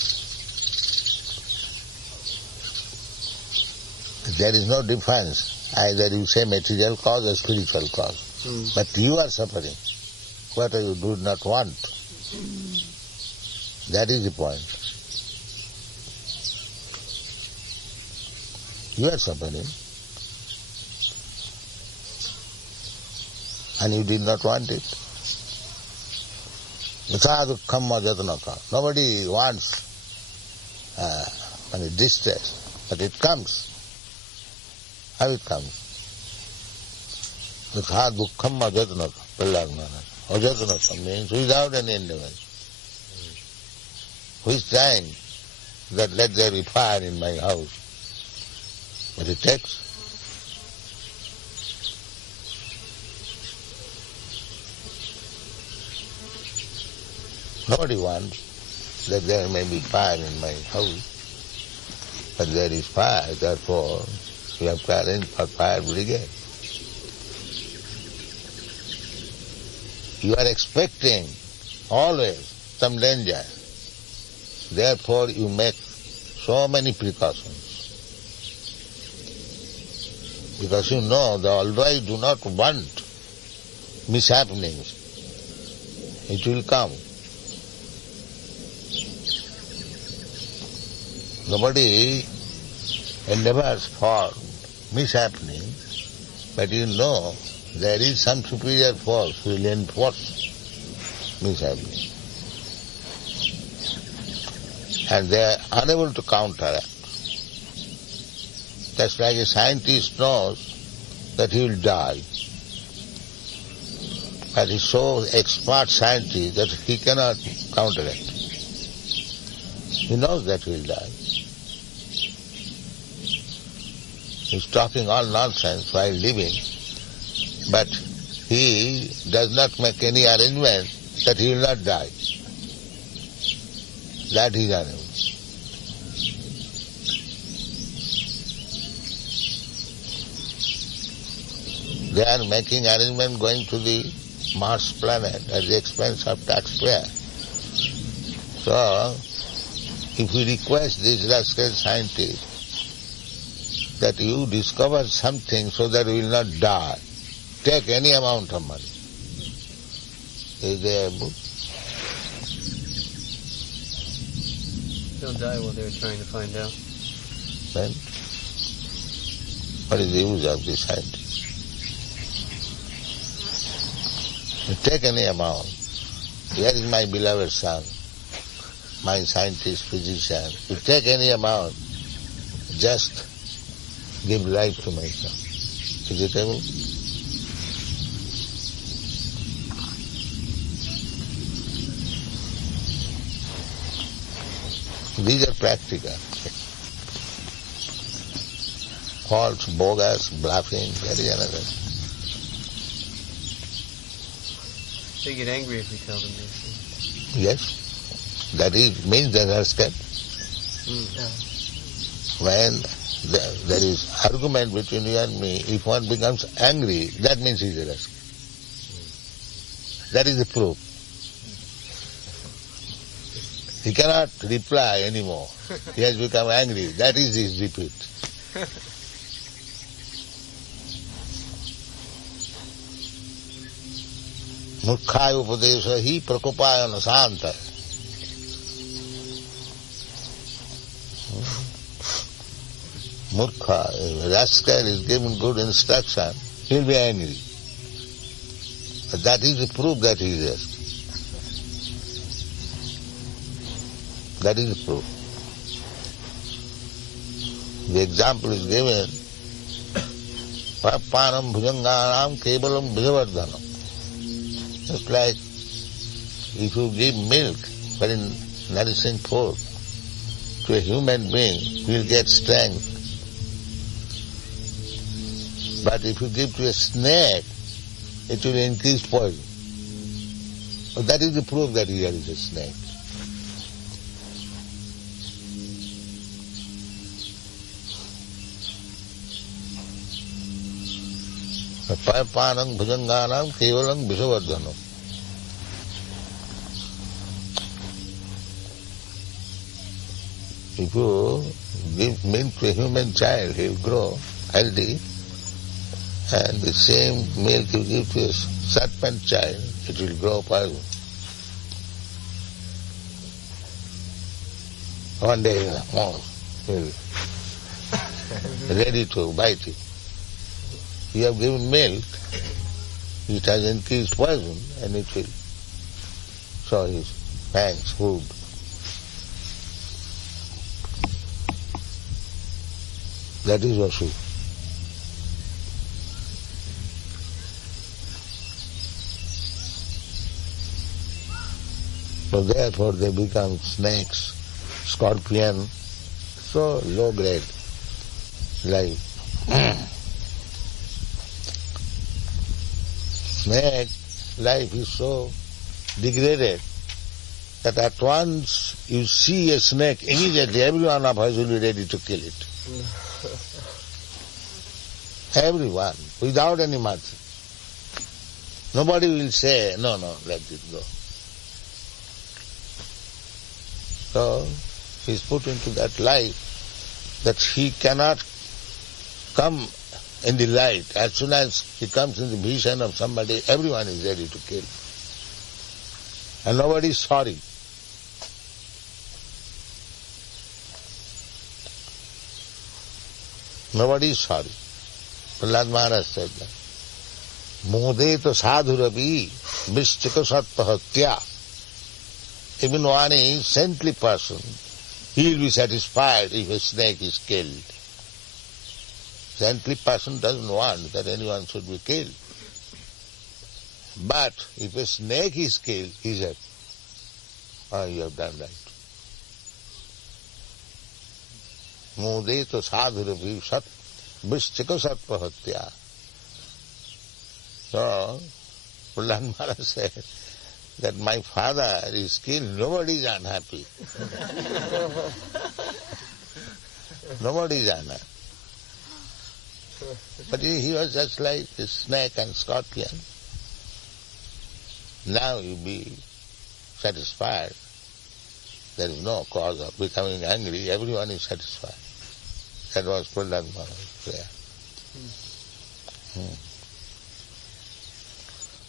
There is no difference. Either you say material cause or spiritual cause. But you are suffering. What you do not want. That is the point. You are suffering. And you did not want it. Nobody wants distress, but it comes. How it comes? Ajatnaka means without any endeavor. Who is trying that let there be fire in my house? But it takes. Nobody wants that there may be fire in my house. But there is fire, therefore we have to arrange for fire brigade. You are expecting always some danger. Therefore you make so many precautions. Because you know that although I do not want mishappenings, it will come. Nobody endeavors for mishappenings, but you know there is some superior force who will enforce mishappenings. And they are unable to counteract. Just like a scientist knows that he will die. But he's so expert scientist that he cannot counteract. He knows that he will die. He's talking all nonsense while living, but he does not make any arrangement that he will not die. That is unable. They are making arrangement going to the Mars planet at the expense of taxpayer. So, if we request these rascal scientists that you discover something so that we will not die, take any amount of money. Is they able? They'll die while they're trying to find out. Then, what is the use of this scientist? You take any amount. Here is my beloved son, my scientist, physician. You take any amount, just give life to my son. Is it able? These are practical. False, bogus, bluffing, that is another. They get angry if we tell them this. Yes, that means they are scared. When there is argument between you and me, if one becomes angry, that means he is a rascal. That is the proof. He cannot reply anymore. He has become angry. That is his defeat. Murkhāya upadesha hi prakopāya na sāntaya. Murkha, if a rascal is given good instruction, he will be angry. But that is the proof that he is rascal. That is the proof. The example is given, Papanam bhujanganam kevalam bhajavardhanam. It's like if you give milk, but in nourishing food, to a human being, he will get strength. But if you give to a snake, it will increase poison. So that is the proof that here is a snake. Payanam bhujanganam kevalam visavardhanam. If you give milk to a human child, he will grow healthy. And the same milk you give to a serpent child, it will grow poison. One day, more will ready to bite it. You have given milk, it has increased poison, and it will show his fangs, hood. That is Vasu. So therefore they become snakes, scorpion, so low grade life. Snake life is so degraded that at once you see a snake, immediately everyone of us will be ready to kill it. Everyone, without any mercy. Nobody will say, no, let it go. So, he is put into that life that he cannot come in the light. As soon as he comes in the vision of somebody, everyone is ready to kill. And nobody is sorry. Nobody is sorry. Prahlad Maharaj said that. Modeta sadhuravi vischika sattva. Even one is saintly person, he will be satisfied if a snake is killed. Saintly person doesn't want that anyone should be killed. But if a snake is killed, he said, you have done right. Modeta sadhuravi vischika sattva. So, Prahlad Maharaj said that my father is killed, nobody is unhappy. Nobody is unhappy. But he was just like a snake and scorpion. Now you be satisfied. There is no cause of becoming angry. Everyone is satisfied. That was Prahlad Maharaj's prayer.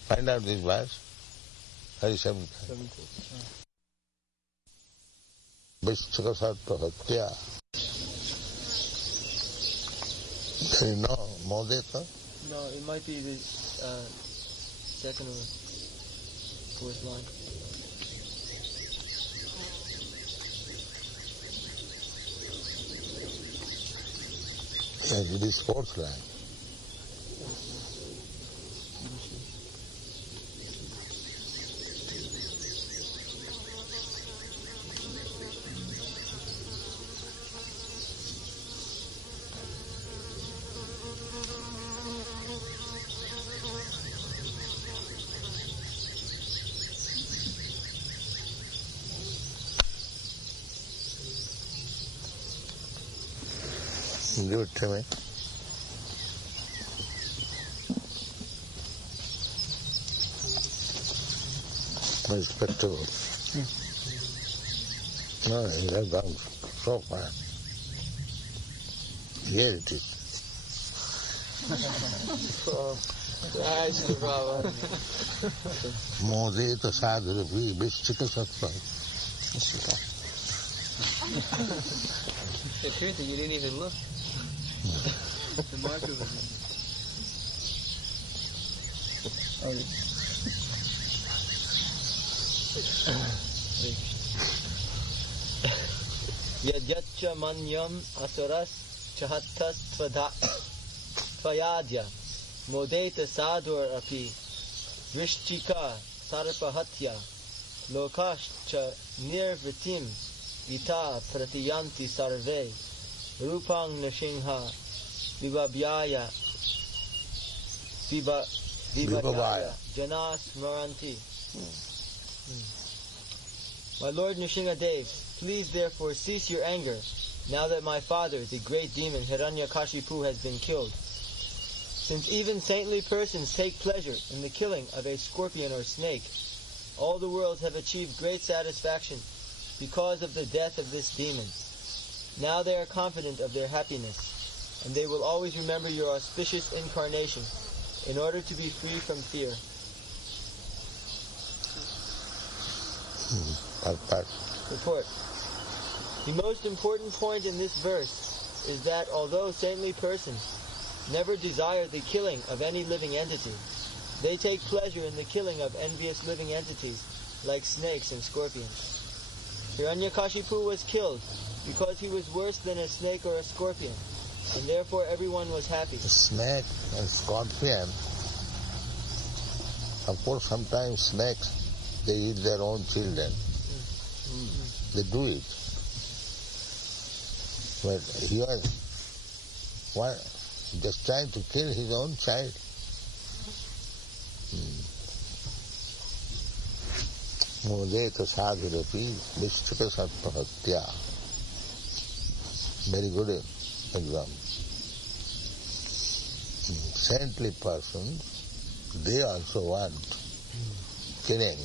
Find out this verse. 37th. Vischika sattva hatya. There is no modeta? No, it might be the second or fourth line. Yes, it is fourth line. Give it to me. Respectable. No, it has gone so far. Here it is. Modeta sadhuravi vischika sattva. It appeared that you didn't even look. The marker was Yajatcha manyam asuras chahattas tvayadya modeta sadur api vrishchika sarpahatya lokascha nirvitim ita pratiyanti sarve rupang nashingha vibhavyaya janas maranti. My Lord Nrsingadev, please therefore cease your anger, now that my father, the great demon Hiranyakashipu, has been killed. Since even saintly persons take pleasure in the killing of a scorpion or snake, all the worlds have achieved great satisfaction because of the death of this demon. Now they are confident of their happiness, and they will always remember your auspicious incarnation in order to be free from fear. Report. The most important point in this verse is that although saintly persons never desire the killing of any living entity, they take pleasure in the killing of envious living entities like snakes and scorpions. Hiranyakashipu was killed because he was worse than a snake or a scorpion, and therefore everyone was happy. The snake and scorpion, of course sometimes snakes, they eat their own children. They do it. But he was just trying to kill his own child. Modeta sadhurapi vischika sattva hatya. Very good example. Saintly persons, they also want killing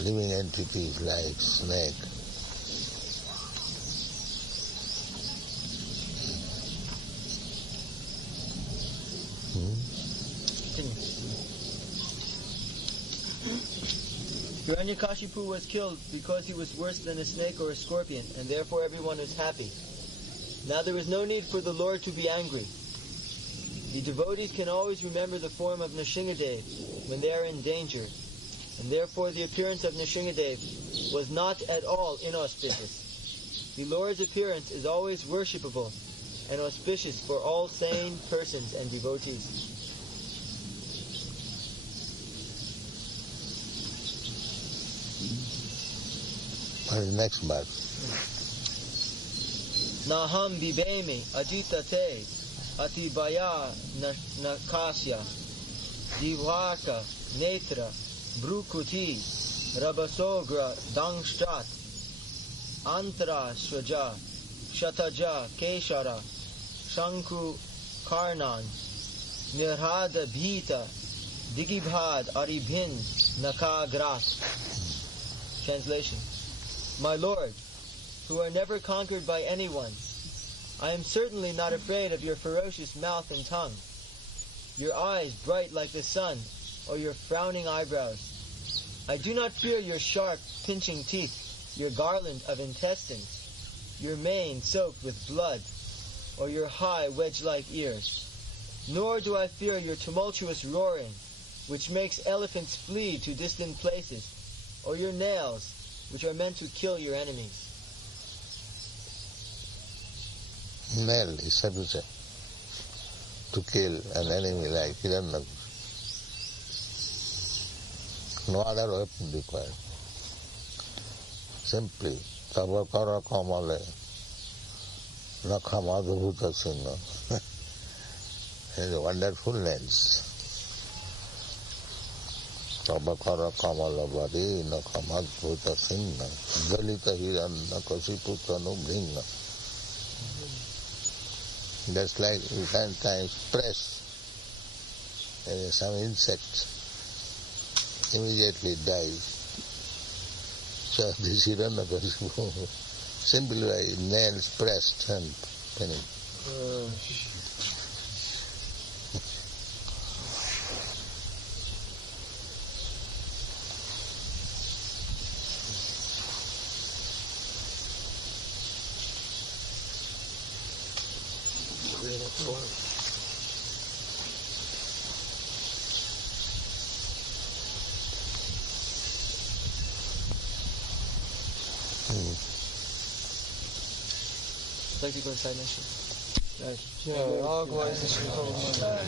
living entities like snake. Hiranyakashipu was killed because he was worse than a snake or a scorpion, and therefore everyone was happy. Now there is no need for the Lord to be angry. The devotees can always remember the form of Nrsimhadev when they are in danger, and therefore the appearance of Nrsimhadev was not at all inauspicious. The Lord's appearance is always worshipable and auspicious for all sane persons and devotees. What is the next verse? Naham vibhemi ajitate atibaya nakasya divaka netra brukuti rabasogra dangshat antara swaja shataja keshara shanku karnan nirhada bhita digibhad aribhin nakagrat. Translation: My Lord, who are never conquered by anyone, I am certainly not afraid of your ferocious mouth and tongue, your eyes bright like the sun, or your frowning eyebrows. I do not fear your sharp, pinching teeth, your garland of intestines, your mane soaked with blood, or your high wedge-like ears. Nor do I fear your tumultuous roaring, which makes elephants flee to distant places, or your nails, which are meant to kill your enemies. Nail is sufficient to kill an enemy like Hiranyakashipu. No other weapon required. Simply, tabakara kamale nakha-madhubhuta-sinna. It is a wonderful nails. Tabakara kamala bari nakha-madhubhuta-sinna dalita hiranyakashipu tanubhinna. Just like you sometimes press, there is some insect, immediately dies. So this Hiranyakashipu, simply by nails pressed and finished. Like to go inside next year. Yeah, all glories to Sri Prabhupada.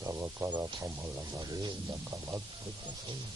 Tabakara kamala bari nakha-madhubhuta-sinna.